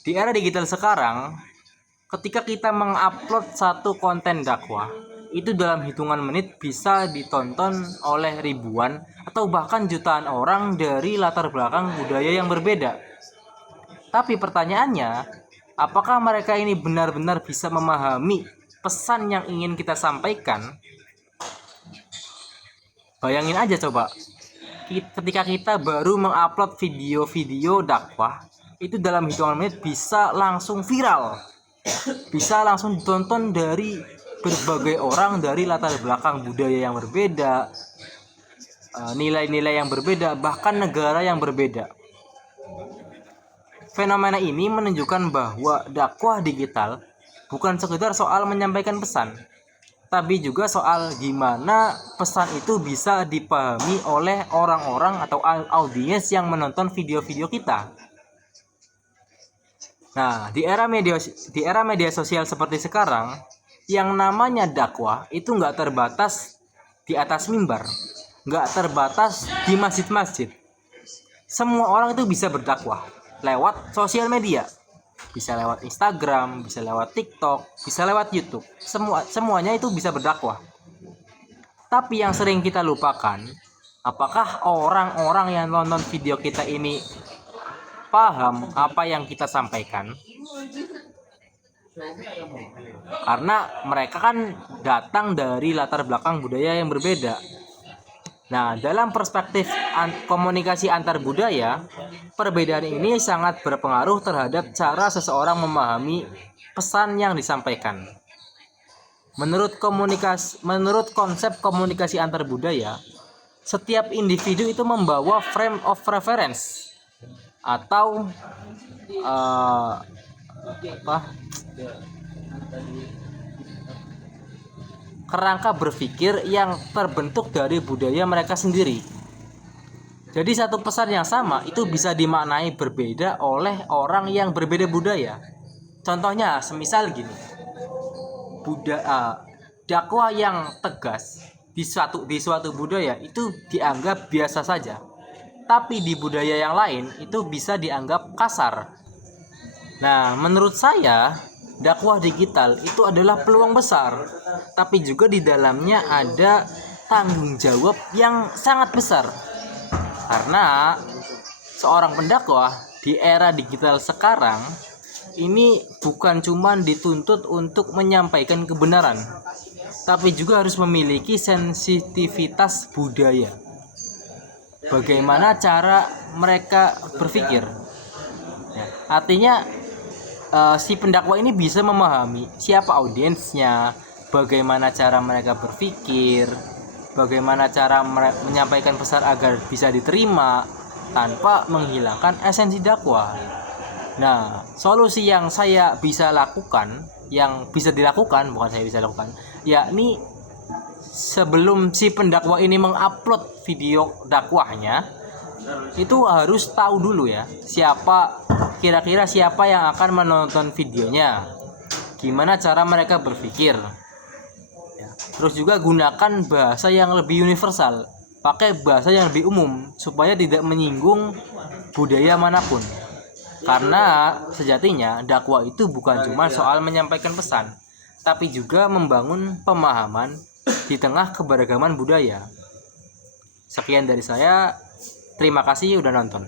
Di era digital sekarang, ketika kita mengupload satu konten dakwah, itu dalam hitungan menit bisa ditonton oleh ribuan atau bahkan jutaan orang dari latar belakang budaya yang berbeda. Tapi pertanyaannya, apakah mereka ini benar-benar bisa memahami pesan yang ingin kita sampaikan? Bayangin aja coba, ketika kita baru mengupload video-video dakwah, itu dalam hitungan menit bisa langsung viral, bisa langsung ditonton dari berbagai orang dari latar belakang budaya yang berbeda, nilai-nilai yang berbeda, bahkan negara yang berbeda. Fenomena ini menunjukkan bahwa dakwah digital bukan sekedar soal menyampaikan pesan, tapi juga soal gimana pesan itu bisa dipahami oleh orang-orang atau audiens yang menonton video-video kita. Nah, di era media sosial seperti sekarang, yang namanya dakwah itu nggak terbatas di atas mimbar, nggak terbatas di masjid-masjid. Semua orang itu bisa berdakwah lewat sosial media, bisa lewat Instagram, bisa lewat TikTok, bisa lewat YouTube. Semuanya itu bisa berdakwah. Tapi yang sering kita lupakan, apakah orang-orang yang nonton video kita ini paham apa yang kita sampaikan? Karena mereka kan datang dari latar belakang budaya yang berbeda. Nah, dalam perspektif komunikasi antar budaya, perbedaan ini sangat berpengaruh terhadap cara seseorang memahami pesan yang disampaikan. Menurut konsep komunikasi antar budaya, setiap individu itu membawa frame of reference atau kerangka berpikir yang terbentuk dari budaya mereka sendiri. Jadi satu pesan yang sama itu bisa dimaknai berbeda oleh orang yang berbeda budaya. Contohnya, semisal gini, dakwah yang tegas di suatu budaya itu dianggap biasa saja, tapi di budaya yang lain itu bisa dianggap kasar. Nah, menurut saya dakwah digital itu adalah peluang besar, tapi juga di dalamnya ada tanggung jawab yang sangat besar. Karena seorang pendakwah di era digital sekarang ini bukan cuma dituntut untuk menyampaikan kebenaran, tapi juga harus memiliki sensitivitas budaya. Bagaimana cara mereka berpikir? Ya, artinya si pendakwah ini bisa memahami siapa audiensnya, bagaimana cara mereka berpikir, bagaimana cara menyampaikan pesan agar bisa diterima tanpa menghilangkan esensi dakwah. Nah, solusi yang saya bisa lakukan, yang bisa dilakukan, bukan saya bisa lakukan, yakni sebelum si pendakwah ini mengupload video dakwahnya, itu harus tahu dulu ya, kira-kira siapa yang akan menonton videonya, gimana cara mereka berpikir. Terus juga gunakan bahasa yang lebih universal, pakai bahasa yang lebih umum supaya tidak menyinggung budaya manapun. Karena sejatinya dakwah itu bukan cuma soal menyampaikan pesan, tapi juga membangun pemahaman di tengah keberagaman budaya. Sekian dari saya. Terima kasih udah nonton.